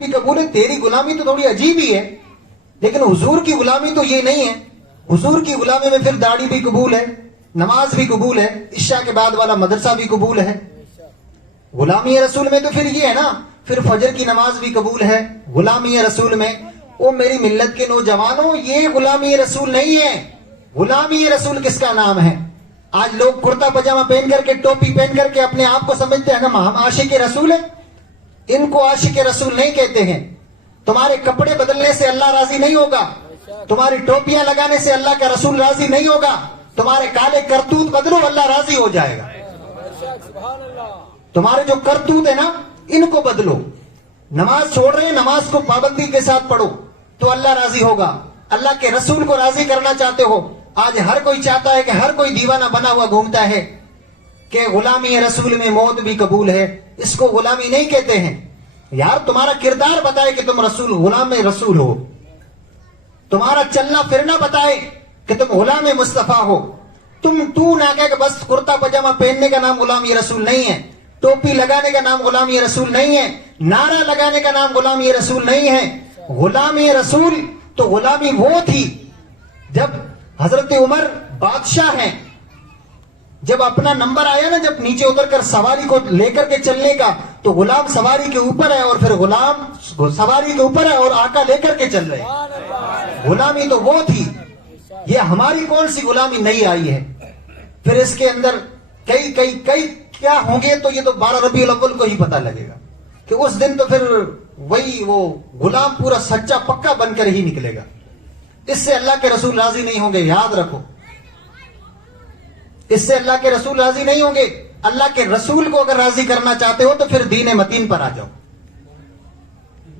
بھی قبول ہے. تیری غلامی تو تھوڑی عجیب ہی ہے, لیکن حضور کی غلامی تو یہ نہیں ہے. حضور کی غلامی میں پھر داڑھی بھی قبول ہے, نماز بھی قبول ہے, عشاء کے بعد والا مدرسہ بھی قبول ہے. غلامی رسول میں تو پھر یہ ہے نا, پھر فجر کی نماز بھی قبول ہے غلامی رسول میں. او میری ملت کے نوجوانوں, یہ غلامی رسول نہیں ہے. غلامی رسول کس کا نام ہے؟ آج لوگ کرتا پاجامہ پہن کر کے, ٹوپی پہن کر کے اپنے آپ کو سمجھتے ہیں ہم عاشق رسول ہیں. ان کو عاشق رسول نہیں کہتے ہیں. تمہارے کپڑے بدلنے سے اللہ راضی نہیں ہوگا, تمہاری ٹوپیاں لگانے سے اللہ کا رسول راضی نہیں ہوگا. تمہارے کالے کرتوت بدلو, اللہ راضی ہو جائے گا. تمہارے جو کرتوت ہے نا, ان کو بدلو. نماز چھوڑ رہے ہیں, نماز کو پابندی کے ساتھ پڑھو تو اللہ راضی ہوگا. اللہ کے رسول کو راضی کرنا چاہتے ہو. آج ہر کوئی چاہتا ہے کہ ہر کوئی دیوانہ بنا ہوا گھومتا ہے کہ غلامی رسول میں موت بھی قبول ہے. اس کو غلامی نہیں کہتے ہیں. یار تمہارا کردار بتائے کہ تم رسول غلام رسول ہو. تمہارا چلنا پھرنا بتائے کہ تم غلام مصطفیٰ ہو. تو نہ کہ بس کرتا پاجامہ پہننے کا نام غلامی رسول نہیں ہے, ٹوپی لگانے کا نام غلامی رسول نہیں ہے, نعرہ لگانے کا نام غلامی رسول نہیں ہے. غلامی رسول تو غلامی وہ تھی جب حضرت عمر بادشاہ ہیں, جب اپنا نمبر آیا نا, جب نیچے اتر کر سواری کو لے کر کے چلنے کا, تو غلام سواری کے اوپر ہے اور پھر غلام سواری کے اوپر ہے اور آقا لے کر کے چل رہے. غلامی تو وہ تھی. یہ ہماری کون سی غلامی نہیں آئی ہے؟ پھر اس کے اندر کئی کیا ہوں گے, تو یہ تو 12 ربیع الاول کو ہی پتہ لگے گا کہ اس دن تو پھر وہی وہ غلام پورا سچا پکا بن کر ہی نکلے گا. اس سے اللہ کے رسول راضی نہیں ہوں گے, یاد رکھو. اس سے اللہ کے رسول راضی نہیں ہوں گے. اللہ کے رسول کو اگر راضی کرنا چاہتے ہو تو پھر دین متین پر آ جاؤ,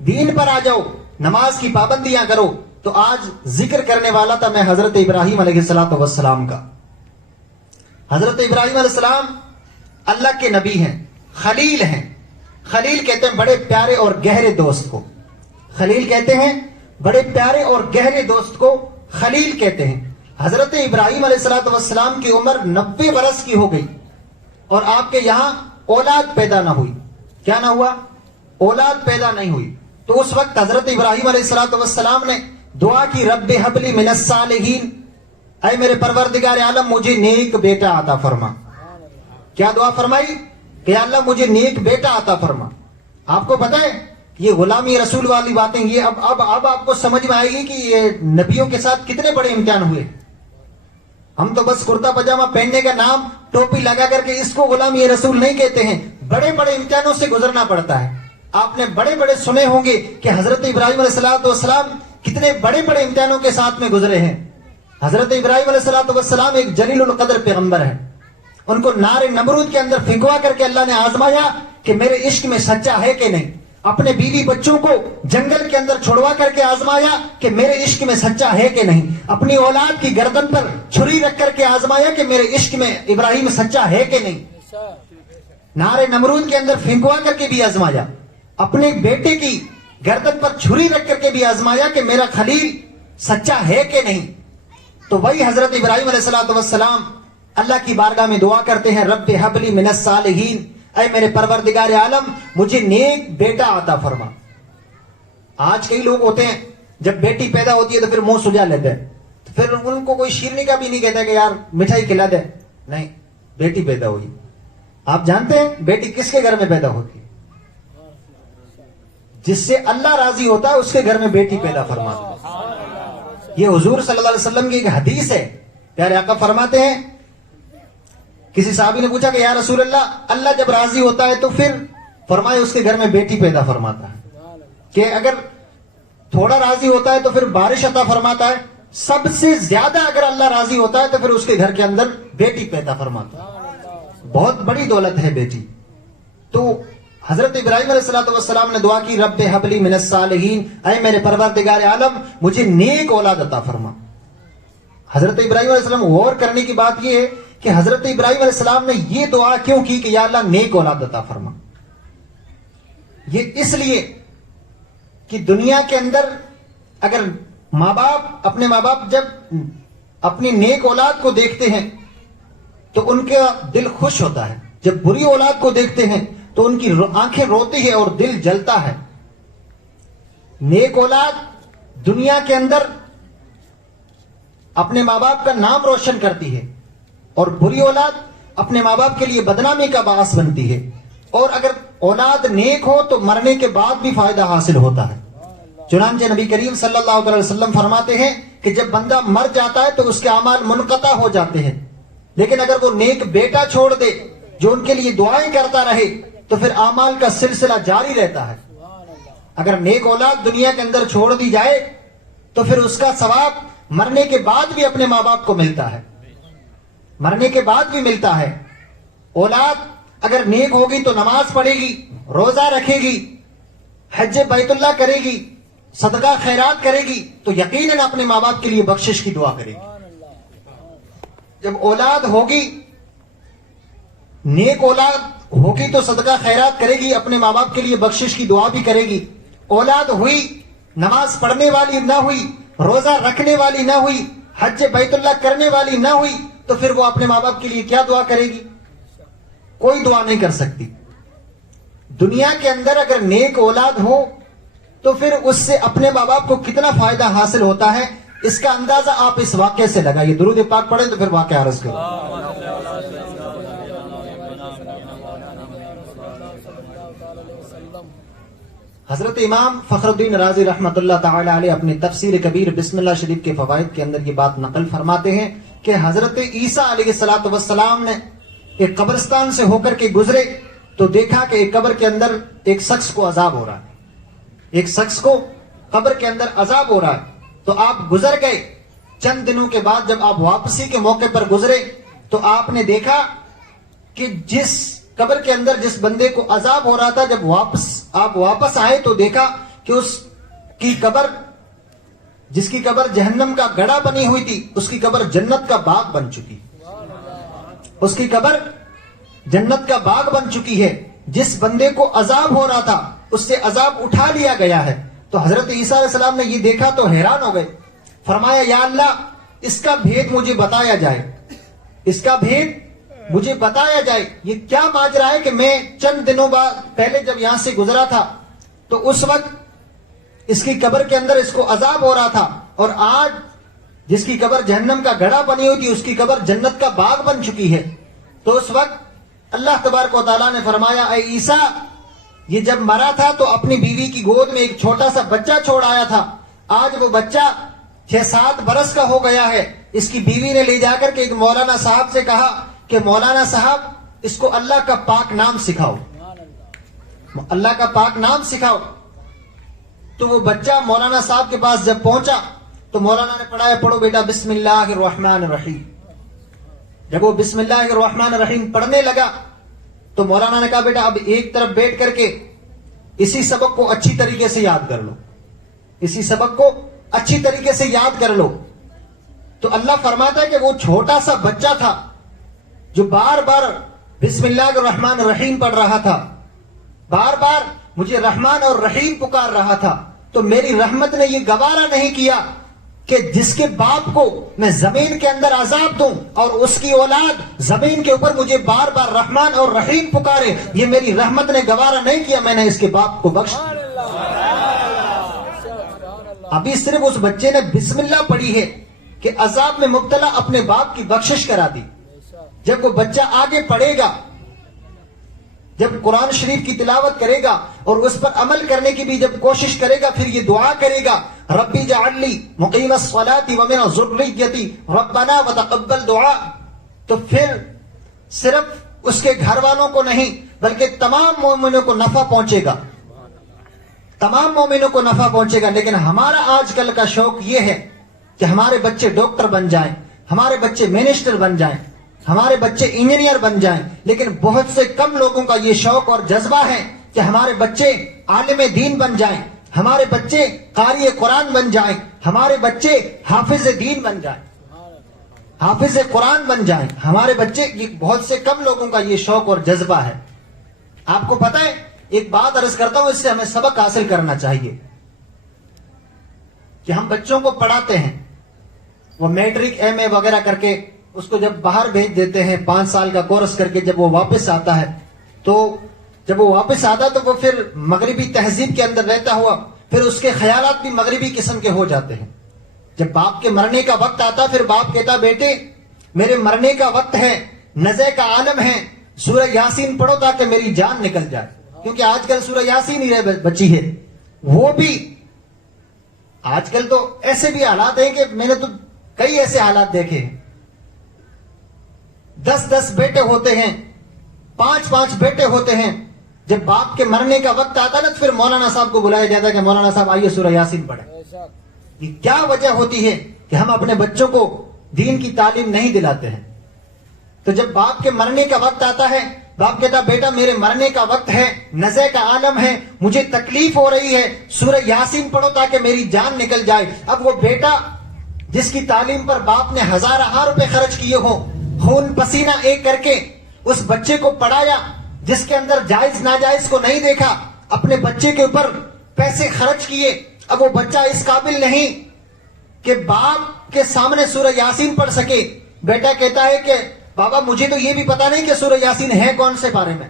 دین پر آ جاؤ, نماز کی پابندیاں کرو. تو آج ذکر کرنے والا تھا میں حضرت ابراہیم علیہ السلام کا. حضرت ابراہیم علیہ السلام اللہ کے نبی ہیں, خلیل ہیں. خلیل کہتے ہیں بڑے پیارے اور گہرے دوست کو. خلیل کہتے ہیں بڑے پیارے اور گہرے دوست کو خلیل کہتے ہیں. حضرت ابراہیم علیہ السلام کی عمر 90 برس کی ہو گئی اور آپ کے یہاں اولاد پیدا نہ ہوئی. کیا نہ ہوا؟ اولاد پیدا نہیں ہوئی. تو اس وقت حضرت ابراہیم علیہ السلام نے دعا کی, رب ہب لی من الصالحین, اے میرے پروردگار عالم مجھے نیک بیٹا عطا فرما. کیا دعا فرمائی کہ اللہ مجھے نیک بیٹا عطا فرما. آپ کو پتہ ہے یہ غلامی رسول والی باتیں, یہ اب آپ کو سمجھ میں آئے گی کہ یہ نبیوں کے ساتھ کتنے بڑے امتحان ہوئے. ہم تو بس کرتا پاجامہ پہننے کا نام, ٹوپی لگا کر کے اس کو غلامی رسول نہیں کہتے ہیں. بڑے بڑے امتحانوں سے گزرنا پڑتا ہے. آپ نے بڑے بڑے سنے ہوں گے کہ حضرت ابراہیم علیہ السلام کتنے بڑے بڑے امتحانوں کے ساتھ میں گزرے ہیں. حضرت ابراہیم علیہ السلام ایک جلیل القدر پیغمبر ہیں. ان کو نار نمرود کے اندر پھینکوا کر کے اللہ نے آزمایا کہ میرے عشق میں سچا ہے کہ نہیں. اپنے بیوی بچوں کو جنگل کے اندر چھوڑوا کر کے آزمایا کہ میرے عشق میں سچا ہے کہ نہیں. اپنی اولاد کی گردن پر چھری رکھ کر کے آزمایا کہ میرے عشق میں ابراہیم سچا ہے کہ نہیں. نار نمرود کے اندر پھینکوا کر کے بھی آزمایا. اپنے بیٹے کی گردن پر چھری رکھ کر کے بھی آزمایا کہ میرا خلیل سچا ہے کہ نہیں. تو وہی حضرت ابراہیم علیہ السلام اللہ کی بارگاہ میں دعا کرتے ہیں, رب ہب لی من الصالحین, اے میرے پروردگار عالم مجھے نیک بیٹا عطا فرما. آج کئی لوگ ہوتے ہیں جب بیٹی پیدا ہوتی ہے تو پھر منہ سجا لیتے ہیں, تو پھر ان کو کوئی شیرنی کا بھی نہیں کہتا کہ یار مٹھائی کھلا دے. نہیں, بیٹی پیدا ہوئی. آپ جانتے ہیں بیٹی کس کے گھر میں پیدا ہوتی ہے؟ جس سے اللہ راضی ہوتا ہے اس کے گھر میں بیٹی پیدا فرماتا ہے. یہ حضور صلی اللہ علیہ وسلم کی ایک حدیث ہے. پیارے آقا فرماتے ہیں, کسی صحابی نے پوچھا کہ یا رسول اللہ جب راضی ہوتا ہے تو پھر فرمائے اس کے گھر میں بیٹی پیدا فرماتا ہے, کہ اگر تھوڑا راضی ہوتا ہے تو پھر بارش عطا فرماتا ہے, سب سے زیادہ اگر اللہ راضی ہوتا ہے تو پھر اس کے گھر کے اندر بیٹی پیدا فرماتا ہے. بہت بڑی دولت ہے بیٹی. تو حضرت ابراہیم علیہ السلام نے دعا کی, رب ہب لی من الصالحین, اے میرے پروردگار عالم مجھے نیک اولاد عطا فرما. حضرت ابراہیم علیہ السلام غور کرنے کی بات یہ ہے کہ حضرت ابراہیم علیہ السلام نے یہ دعا کیوں کی کہ یا اللہ نیک اولاد عطا فرما. یہ اس لیے کہ دنیا کے اندر اگر اپنے ماں باپ جب اپنی نیک اولاد کو دیکھتے ہیں تو ان کا دل خوش ہوتا ہے. جب بری اولاد کو دیکھتے ہیں تو ان کی آنکھیں روتی ہے اور دل جلتا ہے. نیک اولاد دنیا کے اندر اپنے ماں باپ کا نام روشن کرتی ہے اور بری اولاد اپنے ماں باپ کے لیے بدنامی کا باعث بنتی ہے. اور اگر اولاد نیک ہو تو مرنے کے بعد بھی فائدہ حاصل ہوتا ہے. چنانچہ نبی کریم صلی اللہ علیہ وسلم فرماتے ہیں کہ جب بندہ مر جاتا ہے تو اس کے اعمال منقطع ہو جاتے ہیں، لیکن اگر وہ نیک بیٹا چھوڑ دے جو ان کے لیے دعائیں کرتا رہے تو پھر اعمال کا سلسلہ جاری رہتا ہے. اگر نیک اولاد دنیا کے اندر چھوڑ دی جائے تو پھر اس کا ثواب مرنے کے بعد بھی اپنے ماں باپ کو ملتا ہے، مرنے کے بعد بھی ملتا ہے. اولاد اگر نیک ہوگی تو نماز پڑھے گی، روزہ رکھے گی، حج بیت اللہ کرے گی، صدقہ خیرات کرے گی تو یقیناً اپنے ماں باپ کے لیے بخشش کی دعا کرے گی. جب اولاد ہوگی، نیک اولاد ہوگی تو صدقہ خیرات کرے گی، اپنے ماں باپ کے لیے بخشش کی دعا بھی کرے گی. اولاد ہوئی نماز پڑھنے والی نہ ہوئی، روزہ رکھنے والی نہ ہوئی، حج بیت اللہ کرنے والی نہ ہوئی تو پھر وہ اپنے ماں باپ کے لیے کیا دعا کرے گی؟ کوئی دعا نہیں کر سکتی. دنیا کے اندر اگر نیک اولاد ہو تو پھر اس سے اپنے ماں باپ کو کتنا فائدہ حاصل ہوتا ہے اس کا اندازہ آپ اس واقعے سے لگائیے. درود پاک پڑھیں تو پھر واقعہ عرض کرو. حضرت امام فخر الدین رازی رحمت اللہ تعالی علیہ اپنی تفسیر کبیر بسم اللہ شریف کے فوائد کے اندر یہ بات نقل فرماتے ہیں کہ حضرت عیسیٰ علیہ السلام نے ایک قبرستان سے ہو کر کے گزرے تو دیکھا کہ ایک قبر کے اندر ایک شخص کو عذاب ہو رہا ہے، ایک شخص کو قبر کے اندر عذاب ہو رہا ہے. تو آپ گزر گئے. چند دنوں کے بعد جب آپ واپسی کے موقع پر گزرے تو آپ نے دیکھا کہ جس قبر کے اندر جس بندے کو عذاب ہو رہا تھا، جب آپ واپس آئے تو دیکھا کہ اس کی قبر، جس کی قبر جہنم کا گڑھا بنی ہوئی تھی، اس کی قبر جنت کا باغ بن چکی. اس کی قبر جنت کا باغ بن چکی ہے. جس بندے کو عذاب ہو رہا تھا اس سے عذاب اٹھا لیا گیا ہے. تو حضرت عیسیٰ علیہ السلام نے یہ دیکھا تو حیران ہو گئے. فرمایا یا اللہ اس کا بھید مجھے بتایا جائے، اس کا بھید مجھے بتایا جائے. یہ کیا ماجرا ہے کہ میں چند دنوں بعد پہلے جب یہاں سے گزرا تھا تو اس وقت اس کی قبر کے اندر اس کو عذاب ہو رہا تھا، اور آج جس کی قبر جہنم کا گڑھا بنی ہوئی تھی اس کی قبر جنت کا باغ بن چکی ہے. تو اس وقت اللہ تبارک و تعالیٰ نے فرمایا اے عیسیٰ، یہ جب مرا تھا تو اپنی بیوی کی گود میں ایک چھوٹا سا بچہ چھوڑ آیا تھا. آج وہ بچہ 6-7 برس کا ہو گیا ہے. اس کی بیوی نے لے جا کر کے ایک مولانا صاحب سے کہا کہ مولانا صاحب اس کو اللہ کا پاک نام سکھاؤ، اللہ کا پاک نام سکھاؤ. تو وہ بچہ مولانا صاحب کے پاس جب پہنچا تو مولانا نے پڑھایا پڑھو بیٹا بسم اللہ الرحمن الرحیم. جب وہ بسم اللہ الرحمن الرحیم پڑھنے لگا تو مولانا نے کہا بیٹا اب ایک طرف بیٹھ کر کے اسی سبق کو اچھی طریقے سے یاد کر لو، اسی سبق کو اچھی طریقے سے یاد کر لو. تو اللہ فرماتا ہے کہ وہ چھوٹا سا بچہ تھا جو بار بار بسم اللہ الرحمن الرحیم پڑھ رہا تھا، بار بار مجھے رحمان اور رحیم پکار رہا تھا. تو میری رحمت نے یہ گوارا نہیں کیا کہ جس کے باپ کو میں زمین کے اندر عذاب دوں اور اس کی اولاد زمین کے اوپر مجھے بار بار رحمان اور رحیم پکارے. یہ میری رحمت نے گوارا نہیں کیا، میں نے اس کے باپ کو بخش دیا. ابھی صرف اس بچے نے بسم اللہ پڑھی ہے کہ عذاب میں مبتلا اپنے باپ کی بخشش کرا دی. جب وہ بچہ آگے پڑھے گا، جب قرآن شریف کی تلاوت کرے گا اور اس پر عمل کرنے کی بھی جب کوشش کرے گا، پھر یہ دعا کرے گا ربی جعل لی مقیم الصلاۃ ومن ذریتی ربنا وتقبل دعا. تو پھر صرف اس کے گھر والوں کو نہیں بلکہ تمام مومنوں کو نفع پہنچے گا، تمام مومنوں کو نفع پہنچے گا. لیکن ہمارا آج کل کا شوق یہ ہے کہ ہمارے بچے ڈاکٹر بن جائیں، ہمارے بچے منسٹر بن جائیں، ہمارے بچے انجینئر بن جائیں. لیکن بہت سے کم لوگوں کا یہ شوق اور جذبہ ہے کہ ہمارے بچے عالم دین بن جائیں، ہمارے بچے قاری قرآن بن جائیں، ہمارے بچے حافظ دین بن جائیں، حافظ قرآن بن جائیں. ہمارے بچے، یہ بہت سے کم لوگوں کا یہ شوق اور جذبہ ہے. آپ کو پتہ ہے، ایک بات عرض کرتا ہوں، اس سے ہمیں سبق حاصل کرنا چاہیے کہ ہم بچوں کو پڑھاتے ہیں، وہ میٹرک ایم اے وغیرہ کر کے اس کو جب باہر بھیج دیتے ہیں 5 سال کا کورس کر کے، جب وہ واپس آتا ہے تو جب وہ واپس آتا تو وہ پھر مغربی تہذیب کے اندر رہتا ہوا پھر اس کے خیالات بھی مغربی قسم کے ہو جاتے ہیں. جب باپ کے مرنے کا وقت آتا پھر باپ کہتا بیٹے میرے مرنے کا وقت ہے, نزع کا عالم ہے, سورہ یاسین پڑھو تاکہ میری جان نکل جائے. کیونکہ آج کل سورہ یاسین ہی بچی ہے. وہ بھی آج کل تو ایسے بھی حالات ہیں کہ میں نے تو کئی ایسے حالات دیکھے ہیں. 10 بیٹے ہوتے ہیں, 5 بیٹے ہوتے ہیں. جب باپ کے مرنے کا وقت آتا نا تو پھر مولانا صاحب کو بلایا جاتا ہے کہ مولانا صاحب آئیے سورہ یاسین پڑھیں. یہ کیا وجہ ہوتی ہے کہ ہم اپنے بچوں کو دین کی تعلیم نہیں دلاتے ہیں؟ تو جب باپ کے مرنے کا وقت آتا ہے باپ کہتا بیٹا میرے مرنے کا وقت ہے, نزع کا عالم ہے, مجھے تکلیف ہو رہی ہے, سورہ یاسین پڑھو تاکہ میری جان نکل جائے. اب وہ بیٹا جس کی تعلیم پر باپ نے ہزارہ روپے خرچ کیے ہو, خون پسینہ ایک کر کے اس بچے کو پڑھایا, جس کے اندر جائز ناجائز کو نہیں دیکھا, اپنے بچے کے اوپر پیسے خرچ کیے. اب وہ بچہ اس قابل نہیں کہ باپ کے سامنے سورہ یاسین پڑھ سکے. بیٹا کہتا ہے کہ بابا مجھے تو یہ بھی پتا نہیں کہ سورہ یاسین ہے کون سے پارے میں.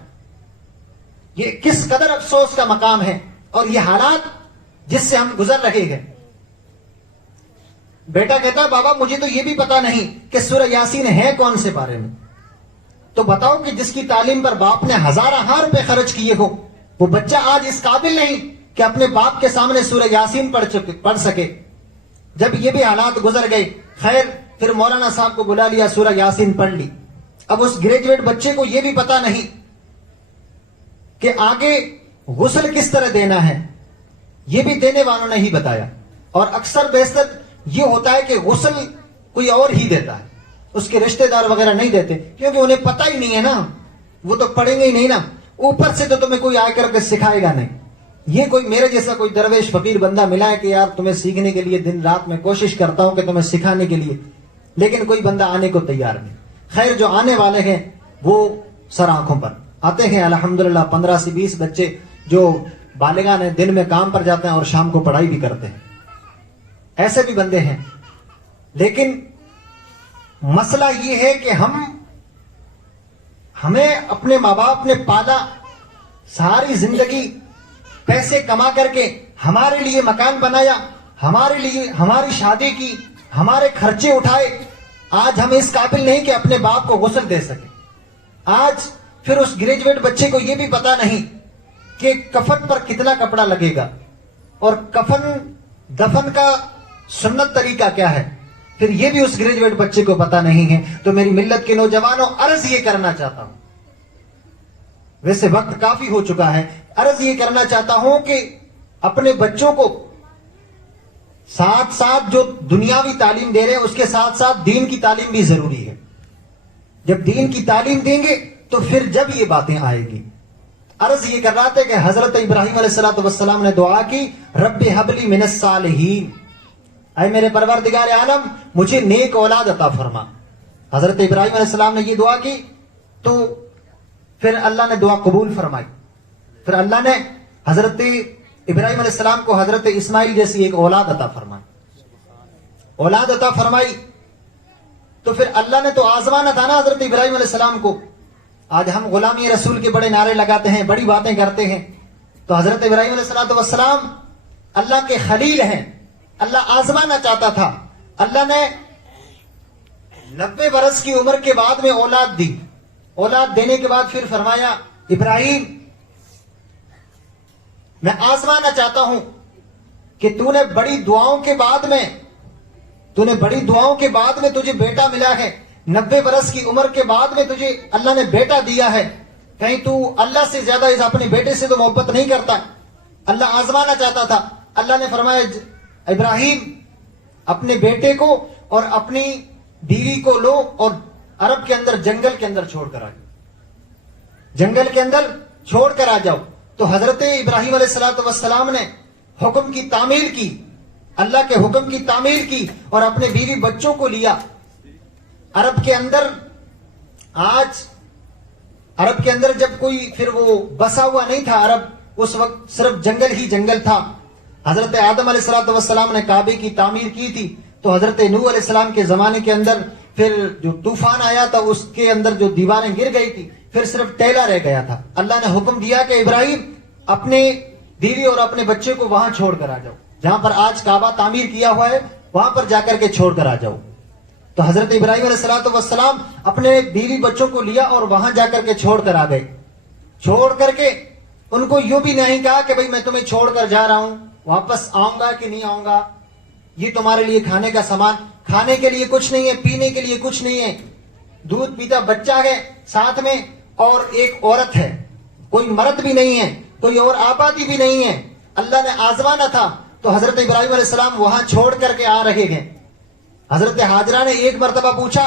یہ کس قدر افسوس کا مقام ہے اور یہ حالات جس سے ہم گزر رہے ہیں. بیٹا کہتا بابا مجھے تو یہ بھی پتا نہیں کہ سورہ یاسین ہے کون سے پارے میں. تو بتاؤ کہ جس کی تعلیم پر باپ نے ہزارہ روپے خرچ کیے ہو, وہ بچہ آج اس قابل نہیں کہ اپنے باپ کے سامنے سورہ یاسین پڑھ سکے. جب یہ بھی حالات گزر گئے, خیر پھر مولانا صاحب کو بلا لیا, سورہ یاسین پڑھ لی. اب اس گریجویٹ بچے کو یہ بھی پتا نہیں کہ آگے غسل کس طرح دینا ہے, یہ بھی دینے والوں نے ہی بتایا. اور اکثر بیشتر یہ ہوتا ہے کہ غسل کوئی اور ہی دیتا ہے, اس کے رشتہ دار وغیرہ نہیں دیتے, کیونکہ انہیں پتہ ہی نہیں ہے نا, وہ تو پڑھیں گے ہی نہیں نا. اوپر سے تو تمہیں کوئی آ کر کے سکھائے گا نہیں. یہ کوئی میرے جیسا کوئی درویش فقیر بندہ ملا ہے کہ یار تمہیں سیکھنے کے لیے دن رات میں کوشش کرتا ہوں کہ تمہیں سکھانے کے لیے, لیکن کوئی بندہ آنے کو تیار نہیں. خیر جو آنے والے ہیں وہ سر آنکھوں پر آتے ہیں. الحمدللہ 15 سے 20 بچے جو بالغان ہیں دن میں کام پر جاتے ہیں اور شام کو پڑھائی بھی کرتے ہیں. ایسے بھی بندے ہیں. لیکن مسئلہ یہ ہے کہ ہمیں اپنے ماں باپ نے پالا, ساری زندگی پیسے کما کر کے ہمارے لیے مکان بنایا, ہمارے لیے ہماری شادی کی, ہمارے خرچے اٹھائے. آج ہم اس قابل نہیں کہ اپنے باپ کو غسل دے سکیں. آج پھر اس گریجویٹ بچے کو یہ بھی پتا نہیں کہ کفن پر کتنا کپڑا لگے گا اور کفن دفن کا سنت طریقہ کیا ہے, پھر یہ بھی اس گریجویٹ بچے کو پتا نہیں ہے. تو میری ملت کے نوجوانوں عرض یہ کرنا چاہتا ہوں, ویسے وقت کافی ہو چکا ہے, عرض یہ کرنا چاہتا ہوں کہ اپنے بچوں کو ساتھ ساتھ جو دنیاوی تعلیم دے رہے ہیں اس کے ساتھ ساتھ دین کی تعلیم بھی ضروری ہے. جب دین کی تعلیم دیں گے تو پھر جب یہ باتیں آئے گی. عرض یہ کر رہا تھا کہ حضرت ابراہیم علیہ السلام نے دعا کی, رب ہب لی من الصالحین, اے میرے پروردگار عالم مجھے نیک اولاد عطا فرما. حضرت ابراہیم علیہ السلام نے یہ دعا کی تو پھر اللہ نے دعا قبول فرمائی. پھر اللہ نے حضرت ابراہیم علیہ السلام کو حضرت اسماعیل جیسی ایک اولاد عطا فرمائی. تو پھر اللہ نے تو آزمانا تھا نا حضرت ابراہیم علیہ السلام کو. آج ہم غلامی رسول کے بڑے نعرے لگاتے ہیں, بڑی باتیں کرتے ہیں, تو حضرت ابراہیم علیہ السلام اللہ کے خلیل ہیں. اللہ آزمانا چاہتا تھا. اللہ نے 90 برس کی عمر کے بعد میں اولاد دی. اولاد دینے کے بعد پھر فرمایا ابراہیم میں آزمانا چاہتا ہوں کہ تو نے بڑی دعاؤں کے بعد میں تجھے بیٹا ملا ہے. 90 برس کی عمر کے بعد میں تجھے اللہ نے بیٹا دیا ہے, کہیں تو اللہ سے زیادہ اس اپنے بیٹے سے تو محبت نہیں کرتا. اللہ آزمانا چاہتا تھا. اللہ نے فرمایا ابراہیم اپنے بیٹے کو اور اپنی بیوی کو لو اور عرب کے اندر جنگل کے اندر چھوڑ کر آ جاؤ. تو حضرت ابراہیم علیہ السلام نے حکم کی تعمیل کی, اللہ کے حکم کی تعمیل کی اور اپنے بیوی بچوں کو لیا. عرب کے اندر جب کوئی پھر وہ بسا ہوا نہیں تھا, عرب اس وقت صرف جنگل ہی جنگل تھا. حضرت آدم علیہ السلام نے کعبے کی تعمیر کی تھی, تو حضرت نوح علیہ السلام کے زمانے کے اندر پھر جو طوفان آیا تھا اس کے اندر جو دیواریں گر گئی تھی, پھر صرف ٹیلا رہ گیا تھا. اللہ نے حکم دیا کہ ابراہیم اپنے بیوی اور اپنے بچے کو وہاں چھوڑ کر آ جاؤ، جہاں پر آج کعبہ تعمیر کیا ہوا ہے وہاں پر جا کر کے چھوڑ کر آ جاؤ۔ تو حضرت ابراہیم علیہ السلام اپنے بیوی بچوں کو لیا اور وہاں جا کر کے چھوڑ کر آ گئے۔ چھوڑ کر کے ان کو یوں بھی نہیں کہا کہ بھئی میں تمہیں چھوڑ کر جا رہا ہوں، واپس آؤں گا کہ نہیں آؤں گا، یہ تمہارے لیے کھانے کا سامان، کھانے کے لیے کچھ نہیں ہے، پینے کے لیے کچھ نہیں ہے، دودھ پیتا بچہ ہے ساتھ میں اور ایک عورت ہے، کوئی مرد بھی نہیں ہے، کوئی اور آبادی بھی نہیں ہے، اللہ نے آزمانا تھا۔ تو حضرت ابراہیم علیہ السلام وہاں چھوڑ کر کے آ رہے ہیں۔ حضرت ہاجرہ نے ایک مرتبہ پوچھا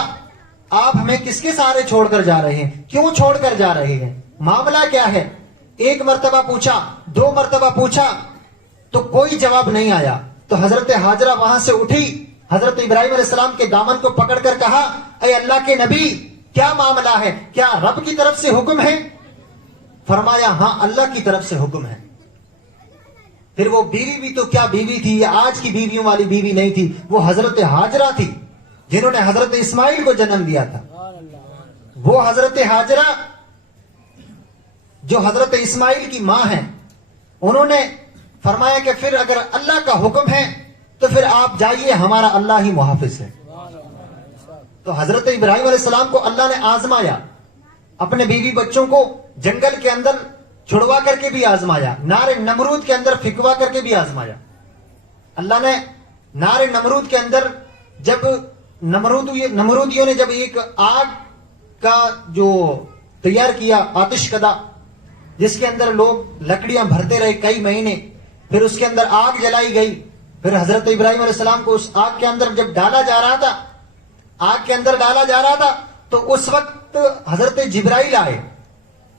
آپ ہمیں کس کے سہارے چھوڑ کر جا رہے ہیں، کیوں چھوڑ کر جا رہے ہیں، معاملہ کیا ہے؟ ایک مرتبہ پوچھا، دو مرتبہ پوچھا تو کوئی جواب نہیں آیا۔ تو حضرت ہاجرہ وہاں سے اٹھی، حضرت ابراہیم علیہ السلام کے دامن کو پکڑ کر کہا اے اللہ کے نبی کیا معاملہ ہے، کیا رب کی طرف سے حکم ہے؟ فرمایا ہاں اللہ کی طرف سے حکم ہے۔ پھر وہ بیوی بھی تو کیا بیوی تھی، یہ آج کی بیویوں والی بیوی نہیں تھی، وہ حضرت ہاجرہ تھی جنہوں نے حضرت اسماعیل کو جنم دیا تھا۔ وہ حضرت ہاجرہ جو حضرت اسماعیل کی ماں ہیں، انہوں نے فرمایا کہ پھر اگر اللہ کا حکم ہے تو پھر آپ جائیے، ہمارا اللہ ہی محافظ ہے۔ تو حضرت ابراہیم علیہ السلام کو اللہ نے آزمایا، اپنے بیوی بچوں کو جنگل کے اندر چھڑوا کر کے بھی آزمایا، نار نمرود کے اندر پھینکوا کر کے بھی آزمایا۔ اللہ نے نار نمرود کے اندر جب نمرودیوں نے جب ایک آگ کا جو تیار کیا، آتش کدا، جس کے اندر لوگ لکڑیاں بھرتے رہے کئی مہینے، پھر اس کے اندر آگ جلائی گئی، پھر حضرت ابراہیم علیہ السلام کو اس آگ کے اندر جب ڈالا جا رہا تھا، آگ کے اندر ڈالا جا رہا تھا، تو اس وقت حضرت جبرائیل آئے،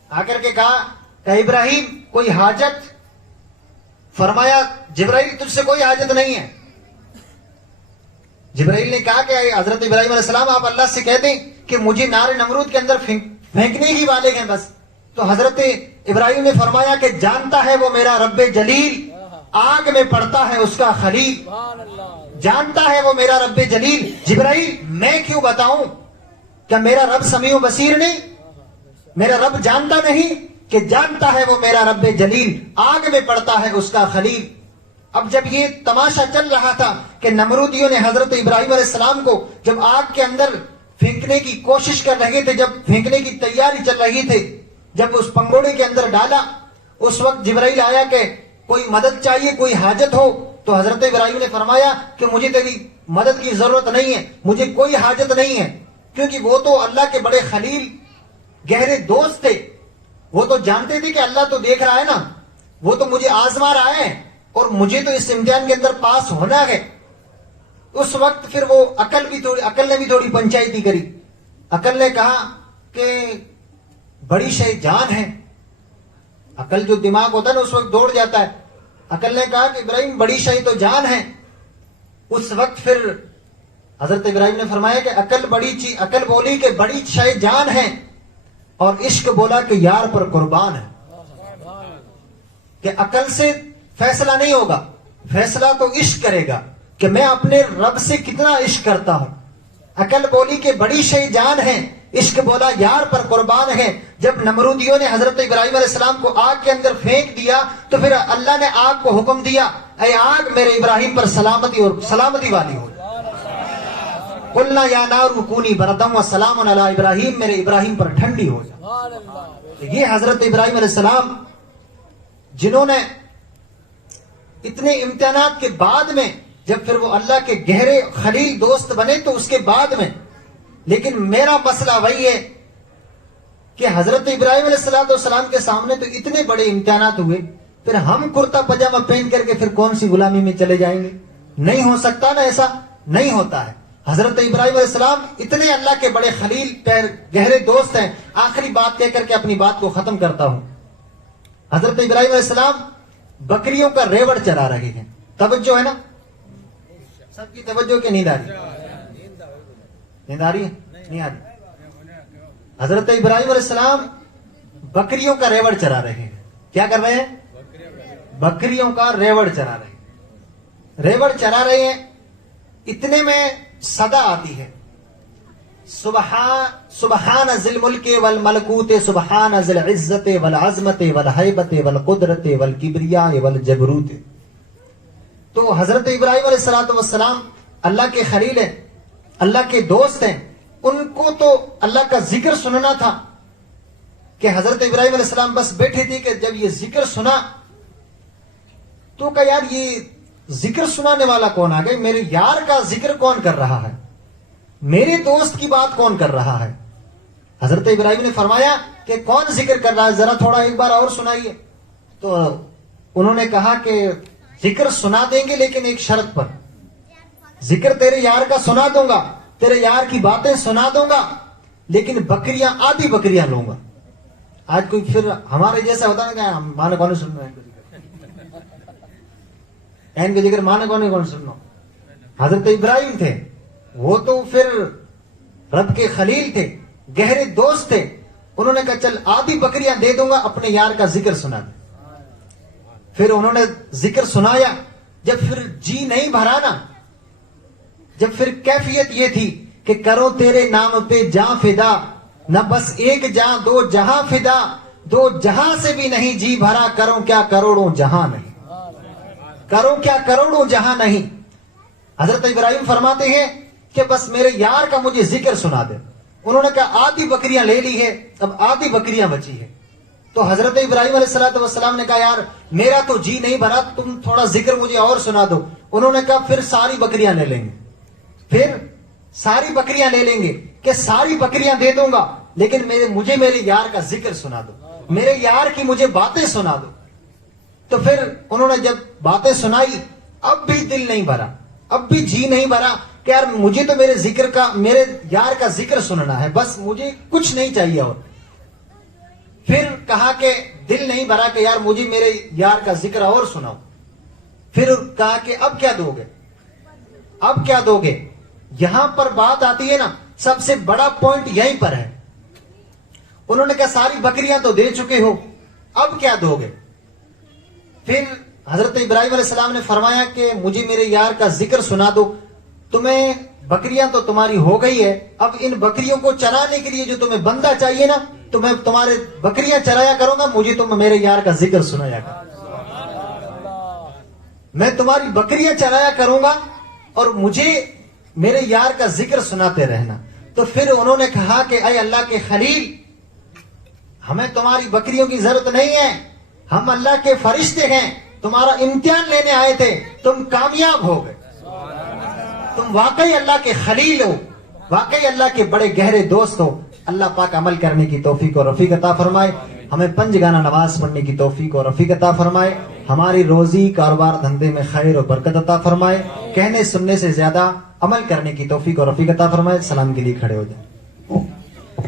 آ کر کے کہا کہ ابراہیم کوئی حاجت؟ فرمایا جبرائیل تجھ سے کوئی حاجت نہیں ہے۔ جبرائیل نے کہا کہ حضرت ابراہیم علیہ السلام آپ اللہ سے کہہ دیں کہ مجھے نار نمرود کے اندر پھینکنے ہی والے ہیں بس۔ تو حضرت ابراہیم نے فرمایا کہ جانتا ہے وہ میرا رب جلیل آگ میں پڑتا ہے اس کا خلیل، جانتا ہے وہ میرا رب جلیل۔ جبرائیل میں کیوں بتاؤں؟ کیا میرا رب سمیع و بصیر نہیں؟ میرا رب جانتا نہیں کہ جانتا ہے وہ میرا رب جلیل آگ میں پڑتا ہے اس کا خلیل۔ اب جب یہ تماشا چل رہا تھا کہ نمرودیوں نے حضرت ابراہیم علیہ السلام کو جب آگ کے اندر پھینکنے کی کوشش کر رہے تھے، جب پھینکنے کی تیاری چل رہی تھی، جب اس پنگوڑے کے اندر ڈالا، اس وقت جبرائیل آیا کہ کوئی مدد چاہیے، کوئی حاجت ہو؟ تو حضرت ابراہیم نے فرمایا کہ مجھے تیری مدد کی ضرورت نہیں ہے، مجھے کوئی حاجت نہیں ہے، کیونکہ وہ تو اللہ کے بڑے خلیل گہرے دوست تھے، وہ تو جانتے تھے کہ اللہ تو دیکھ رہا ہے نا، وہ تو مجھے آزما رہا ہے اور مجھے تو اس امتحان کے اندر پاس ہونا ہے۔ اس وقت پھر وہ عقل نے بھی تھوڑی پنچایتی کری، عقل نے کہا کہ بڑی شے جان ہے، عقل جو دماغ ہوتا ہے نا اس وقت دوڑ جاتا ہے، عقل نے کہا کہ ابراہیم بڑی شے تو جان ہے۔ اس وقت پھر حضرت ابراہیم نے فرمایا کہ عقل بولی کہ بڑی شے جان ہے، اور عشق بولا کہ یار پر قربان ہے، کہ عقل سے فیصلہ نہیں ہوگا، فیصلہ تو عشق کرے گا کہ میں اپنے رب سے کتنا عشق کرتا ہوں۔ عقل بولی کہ بڑی شے جان ہے، عشق بولا یار پر قربان ہے۔ جب نمرودیوں نے حضرت ابراہیم علیہ السلام کو آگ کے اندر پھینک دیا تو پھر اللہ نے آگ کو حکم دیا اے آگ میرے ابراہیم پر سلامتی اور سلامتی والی ہو۔ قلنا یا نار کونی بردم وسلام علی ابراہیم، میرے ابراہیم پر ٹھنڈی ہو جا۔ یہ حضرت ابراہیم علیہ السلام جنہوں نے اتنے امتحانات کے بعد میں جب پھر وہ اللہ کے گہرے خلیل دوست بنے تو اس کے بعد میں، لیکن میرا مسئلہ وہی ہے کہ حضرت ابراہیم علیہ السلام کے سامنے تو اتنے بڑے امتحانات ہوئے، پھر ہم کرتا پاجامہ پہن کر کے پھر کون سی غلامی میں چلے جائیں گے؟ نہیں ہو سکتا نا، ایسا نہیں ہوتا ہے۔ حضرت ابراہیم علیہ السلام اتنے اللہ کے بڑے خلیل گہرے دوست ہیں۔ آخری بات کہہ کر کے اپنی بات کو ختم کرتا ہوں۔ حضرت ابراہیم علیہ السلام بکریوں کا ریوڑ چرا رہے ہیں، توجہ ہے نا؟ سب کی توجہ کہ نیند آ رہی ہے؟ نیند آ رہی ہے؟ نہیں آ رہی؟ حضرت ابراہیم علیہ السلام بکریوں کا ریوڑ چرا رہے ہیں۔ کیا کر رہے ہیں؟ بکریوں کا ریوڑ چرا رہے ہیں۔ ریوڑ چرا رہے ہیں، اتنے میں صدا آتی ہے۔ سبحان ذی الملک والملکوت سبحان ذی العزت والعظمت والہیبت والقدرت والکبریاء والجبروت. تو حضرت ابراہیم علیہ السلام اللہ کے خلیل ہیں، اللہ کے دوست ہیں. ان کو تو اللہ کا ذکر سننا تھا کہ حضرت ابراہیم علیہ السلام بس بیٹھے تھے کہ جب یہ ذکر سنا تو کہا یار یہ ذکر سنانے والا کون آ گئے، میرے یار کا ذکر کون کر رہا ہے، میرے دوست کی بات کون کر رہا ہے. حضرت ابراہیم نے فرمایا کہ کون ذکر کر رہا ہے، ذرا تھوڑا ایک بار اور سنائیے. تو انہوں نے کہا کہ ذکر سنا دیں گے لیکن ایک شرط پر، ذکر تیرے یار کا سنا دوں گا، تیرے یار کی باتیں سنا دوں گا، لیکن بکریاں آدھی بکریاں لوں گا. آج کوئی پھر ہمارے جیسا ہوتا ہے کہ مانے کون سن رہے ہیں، این کے ذکر مانے کون سننا. حضرت ابراہیم تھے وہ تو پھر رب کے خلیل تھے، گہرے دوست تھے. انہوں نے کہا چل آدھی بکریاں دے دوں گا، اپنے یار کا ذکر سنا دے. پھر انہوں نے ذکر سنایا. جب پھر جی نہیں بھرا نا، جب پھر کیفیت یہ تھی کہ کرو تیرے نام پہ جاں فدا، نہ بس ایک جاں دو جہاں فدا، دو جہاں سے بھی نہیں جی بھرا، کرو کیا کروڑوں جہاں نہیں، کرو کیا کروڑوں جہاں نہیں. حضرت ابراہیم فرماتے ہیں کہ بس میرے یار کا مجھے ذکر سنا دے. انہوں نے کہا آدھی بکریاں لے لی ہے، اب آدھی بکریاں بچی ہے. تو حضرت ابراہیم علیہ السلام نے کہا یار میرا تو جی نہیں بھرا، تم تھوڑا ذکر مجھے اور سنا دو. انہوں نے کہا پھر ساری بکریاں لے لیں گے، پھر ساری بکریاں لے لیں گے کہ ساری بکریاں دے دوں گا لیکن مجھے میرے یار کا ذکر سنا دو، میرے یار کی مجھے باتیں سنا دو. تو پھر انہوں نے جب باتیں سنائی اب بھی دل نہیں بھرا، اب بھی جی نہیں بھرا کہ یار مجھے تو میرے یار کا ذکر سننا ہے، بس مجھے کچھ نہیں چاہیے اور. پھر کہا کہ دل نہیں بھرا کہ یار مجھے میرے یار کا ذکر اور سناؤ. پھر کہا کہ اب کیا دو گے، اب کیا دو گے. یہاں پر بات آتی ہے نا، سب سے بڑا پوائنٹ یہیں پر ہے. انہوں نے کہا ساری بکریاں تو دے چکے ہو، اب کیا دو گے. پھر حضرت ابراہیم علیہ السلام نے فرمایا کہ مجھے میرے یار کا ذکر سنا دو. تمہیں بکریاں تو تمہاری ہو گئی ہے، اب ان بکریوں کو چرانے کے لیے جو تمہیں بندہ چاہیے نا، تو میں تمہارے بکریاں چرایا کروں گا، مجھے تم میرے یار کا ذکر سنایا کرو. میں تمہاری بکریاں چرایا کروں گا اور مجھے میرے یار کا ذکر سناتے رہنا. تو پھر انہوں نے کہا کہ اے اللہ کے خلیل، ہمیں تمہاری بکریوں کی ضرورت نہیں ہے، ہم اللہ کے فرشتے ہیں، تمہارا امتحان لینے آئے تھے، تم کامیاب ہو گئے، تم واقعی اللہ کے خلیل ہو، واقعی اللہ کے بڑے گہرے دوست ہو. اللہ پاک عمل کرنے کی توفیق اور رفیق عطا فرمائے. ہمیں 5 گانا نماز پڑھنے کی توفیق اور رفیق عطا فرمائے. ہماری روزی کاروبار دھندے میں خیر و برکت عطا فرمائے. کہنے سننے سے زیادہ عمل کرنے کی توفیق اور رفیق عطا فرمائے. سلام کے لیے کھڑے ہو جائیں.